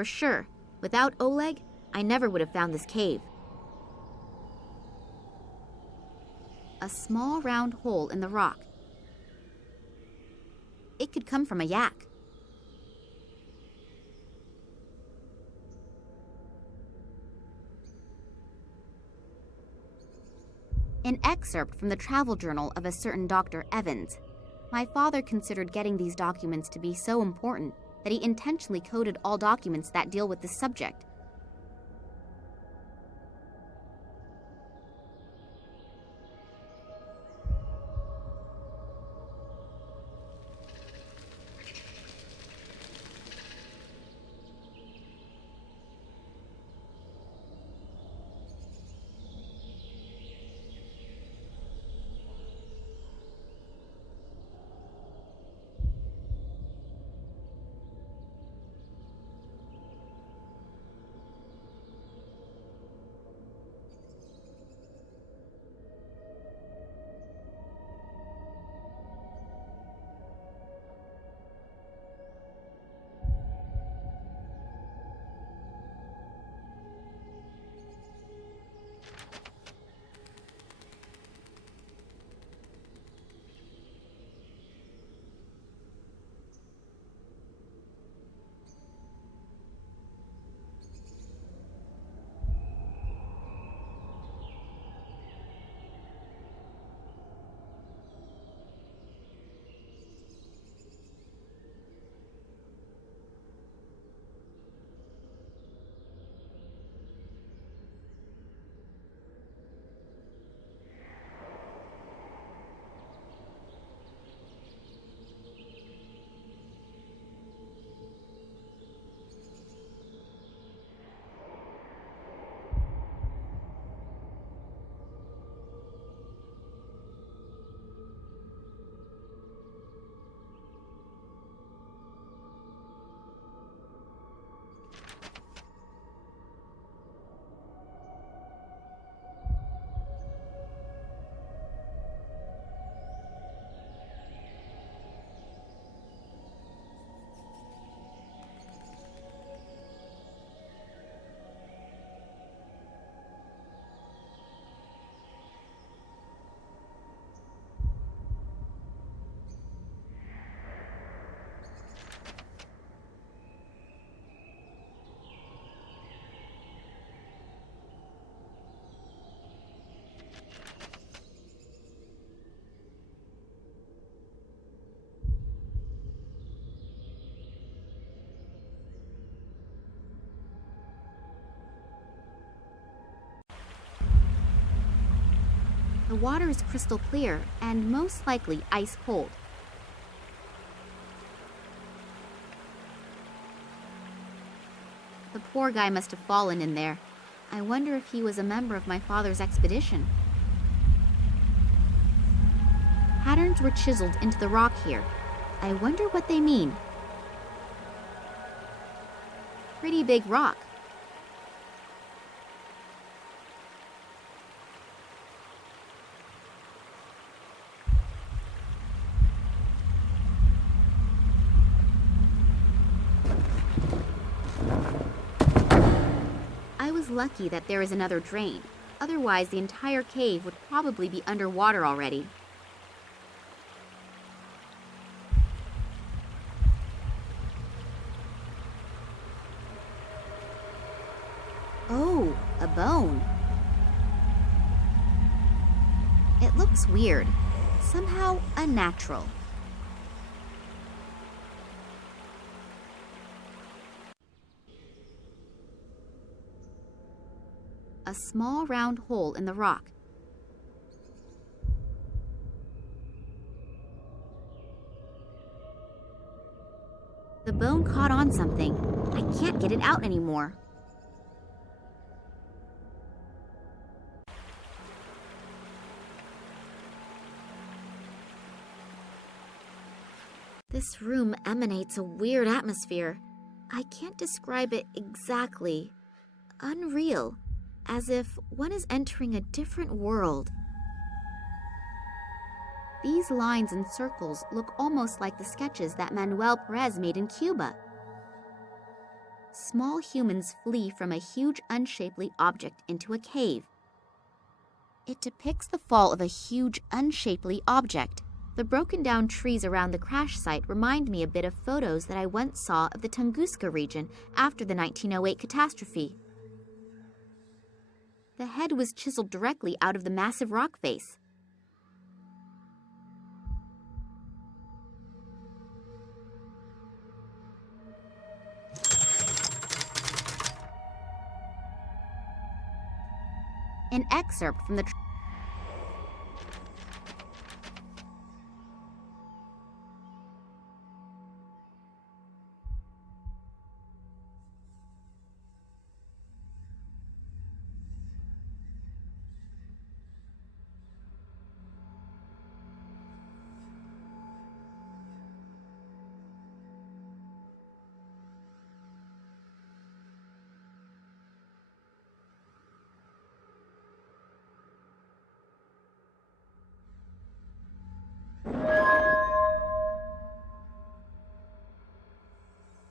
for sure. Without Oleg, I never would have found this cave. A small round hole in the rock. It could come from a yak. An excerpt from the travel journal of a certain Dr. Evans. My father considered getting these documents to be so important that he intentionally coded all documents that deal with this subject. The water is crystal clear and most likely ice cold. The poor guy must have fallen in there. I wonder if he was a member of my father's expedition. Patterns were chiseled into the rock here. I wonder what they mean. Pretty big rock. I was lucky that there is another drain. Otherwise, the entire cave would probably be underwater already. Oh, a bone. It looks weird, somehow unnatural. A small round hole in the rock. The bone caught on something. I can't get it out anymore. This room emanates a weird atmosphere. I can't describe it exactly. Unreal. As if one is entering a different world. These lines and circles look almost like the sketches that Manuel Perez made in Cuba. Small humans flee from a huge unshapely object into a cave. It depicts the fall of a huge unshapely object. The broken down trees around the crash site remind me a bit of photos that I once saw of the Tunguska region after the 1908 catastrophe. The head was chiseled directly out of the massive rock face. An excerpt from the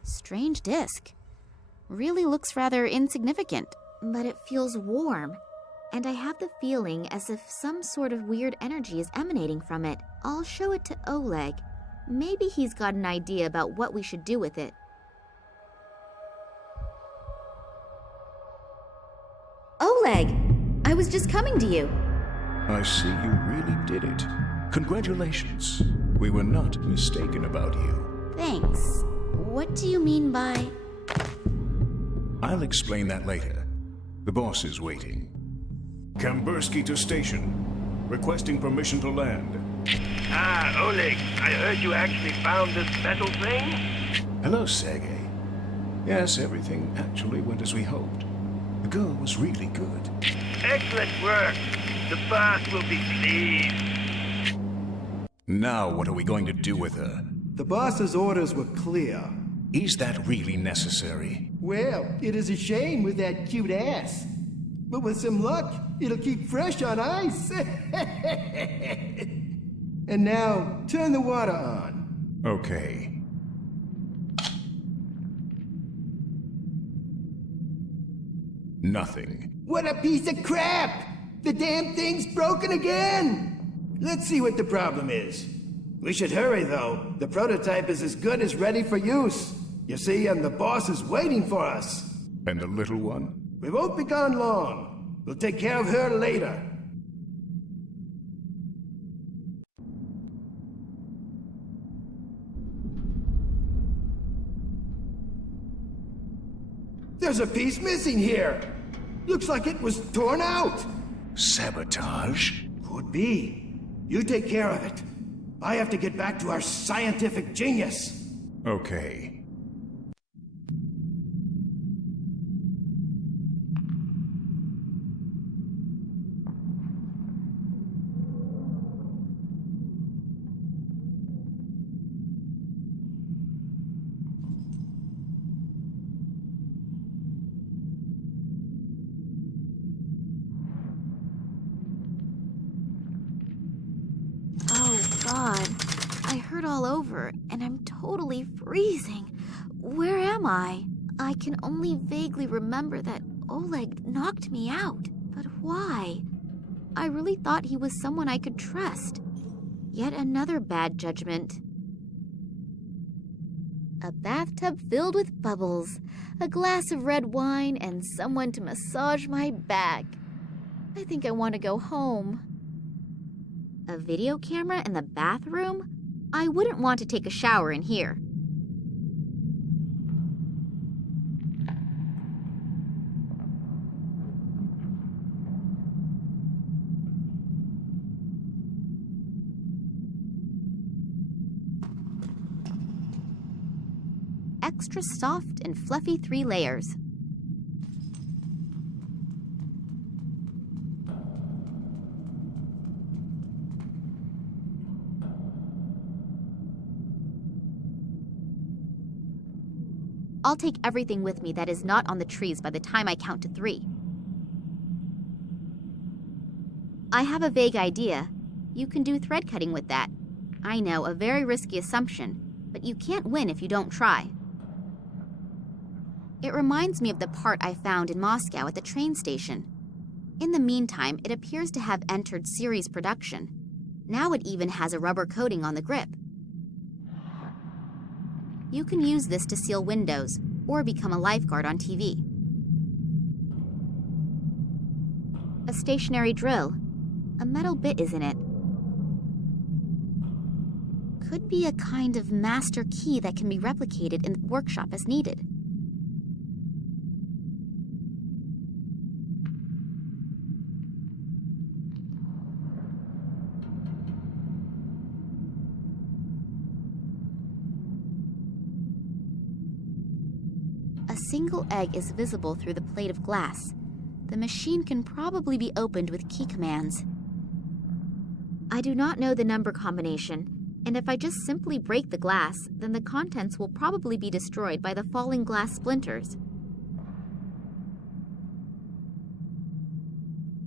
strange disc. Really looks rather insignificant, but it feels warm, and I have the feeling as if some sort of weird energy is emanating from it. I'll show it to Oleg. Maybe he's got an idea about what we should do with it. Oleg! I was just coming to you. I see you really did it. Congratulations. We were not mistaken about you. Thanks. What do you mean by... I'll explain that later. The boss is waiting. Kambursky to station. Requesting permission to land. Ah, Oleg, I heard you actually found this metal thing? Hello, Sergey. Yes, everything actually went as we hoped. The girl was really good. Excellent work. The boss will be pleased. Now what are we going to do with her? The boss's orders were clear. Is that really necessary? Well, it is a shame with that cute ass. But with some luck, it'll keep fresh on ice. And now, turn the water on. Okay. Nothing. What a piece of crap! The damn thing's broken again! Let's see what the problem is. We should hurry, though. The prototype is as good as ready for use. You see, and the boss is waiting for us. And the little one? We won't be gone long. We'll take care of her later. There's a piece missing here. Looks like it was torn out. Sabotage? Could be. You take care of it. I have to get back to our scientific genius. Okay. God, I hurt all over, and I'm totally freezing. Where am I? I can only vaguely remember that Oleg knocked me out. But why? I really thought he was someone I could trust. Yet another bad judgment. A bathtub filled with bubbles, a glass of red wine, and someone to massage my back. I think I want to go home. A video camera in the bathroom? I wouldn't want to take a shower in here. Extra soft and fluffy 3 layers. I'll take everything with me that is not on the trees by the time I count to 3. I have a vague idea. You can do thread cutting with that. I know, a very risky assumption, but you can't win if you don't try. It reminds me of the part I found in Moscow at the train station. In the meantime, it appears to have entered series production. Now it even has a rubber coating on the grip. You can use this to seal windows or become a lifeguard on TV. A stationary drill. A metal bit is in it. Could be a kind of master key that can be replicated in the workshop as needed. A single egg is visible through the plate of glass. The machine can probably be opened with key commands. I do not know the number combination, and if I just simply break the glass, then the contents will probably be destroyed by the falling glass splinters.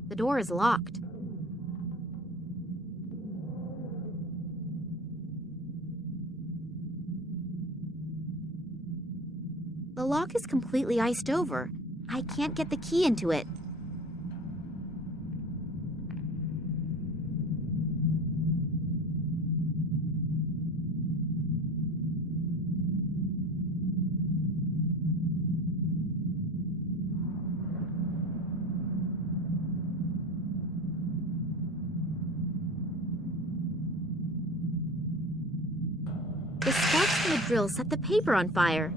The door is locked. The lock is completely iced over. I can't get the key into it. The sparks from the drill set the paper on fire.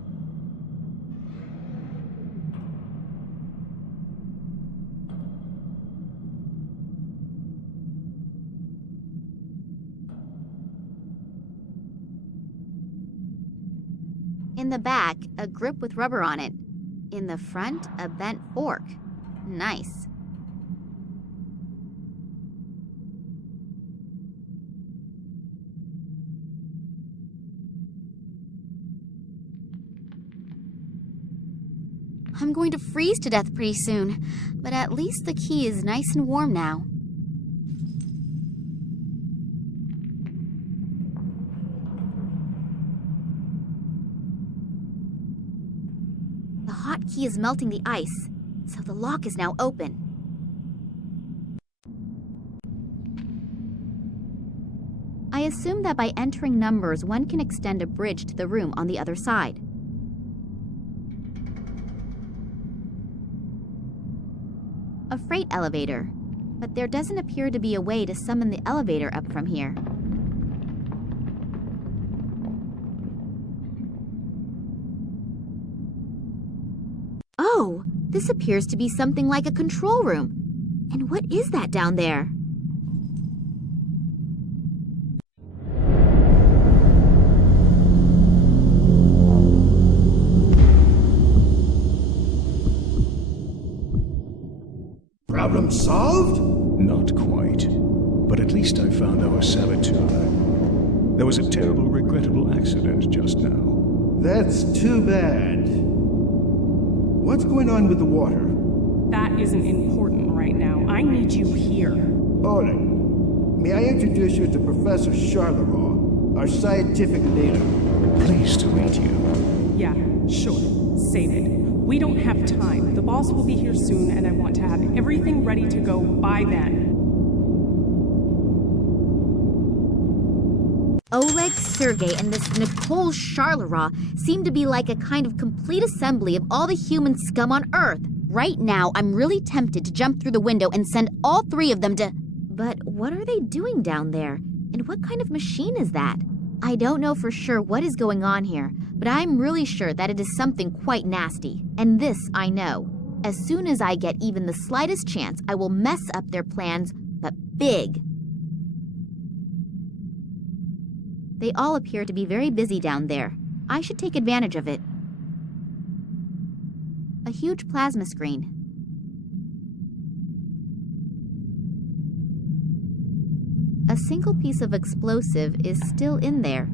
In the back, a grip with rubber on it. In the front, a bent fork. Nice. I'm going to freeze to death pretty soon, but at least the key is nice and warm now. The hot key is melting the ice, so the lock is now open. I assume that by entering numbers, one can extend a bridge to the room on the other side. A freight elevator, but there doesn't appear to be a way to summon the elevator up from here. Oh, this appears to be something like a control room. And what is that down there? Problem solved? Not quite. But at least I found our saboteur. There was a terrible, regrettable accident just now. That's too bad. What's going on with the water? That isn't important right now. I need you here. Oleg, may I introduce you to Professor Charleroi, our scientific leader? Pleased to meet you. Yeah, sure. Save it. We don't have time. The boss will be here soon, and I want to have everything ready to go by then. Oleg, Sergei, and this Nicole Charleroi seem to be like a kind of complete assembly of all the human scum on Earth. Right now, I'm really tempted to jump through the window and send all three of them to... But what are they doing down there? And what kind of machine is that? I don't know for sure what is going on here, but I'm really sure that it is something quite nasty. And this I know. As soon as I get even the slightest chance, I will mess up their plans, but big. They all appear to be very busy down there. I should take advantage of it. A huge plasma screen. A single piece of explosive is still in there.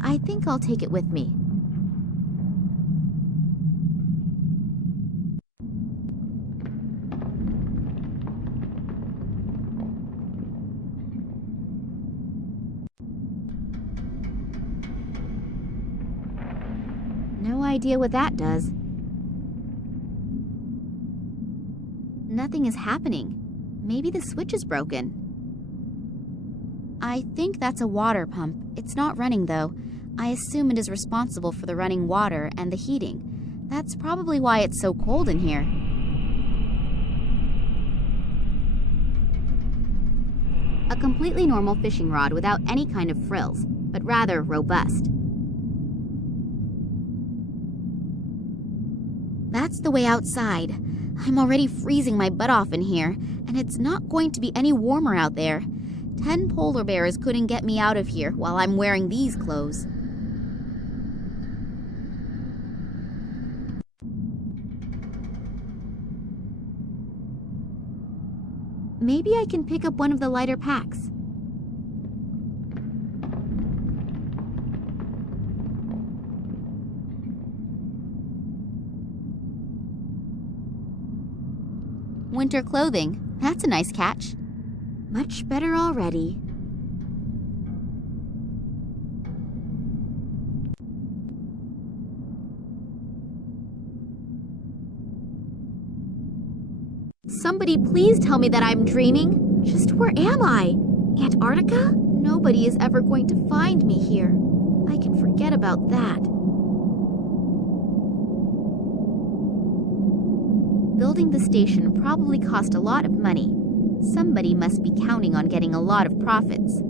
I think I'll take it with me. No idea what that does. Nothing is happening. Maybe the switch is broken. I think that's a water pump. It's not running, though. I assume it is responsible for the running water and the heating. That's probably why it's so cold in here. A completely normal fishing rod without any kind of frills, but rather robust. That's the way outside. I'm already freezing my butt off in here, and it's not going to be any warmer out there. 10 polar bears couldn't get me out of here while I'm wearing these clothes. Maybe I can pick up one of the lighter packs. Winter clothing. That's a nice catch. Much better already. Somebody please tell me that I'm dreaming. Just where am I? Antarctica? Nobody is ever going to find me here. I can forget about that. Building the station probably cost a lot of money. Somebody must be counting on getting a lot of profits.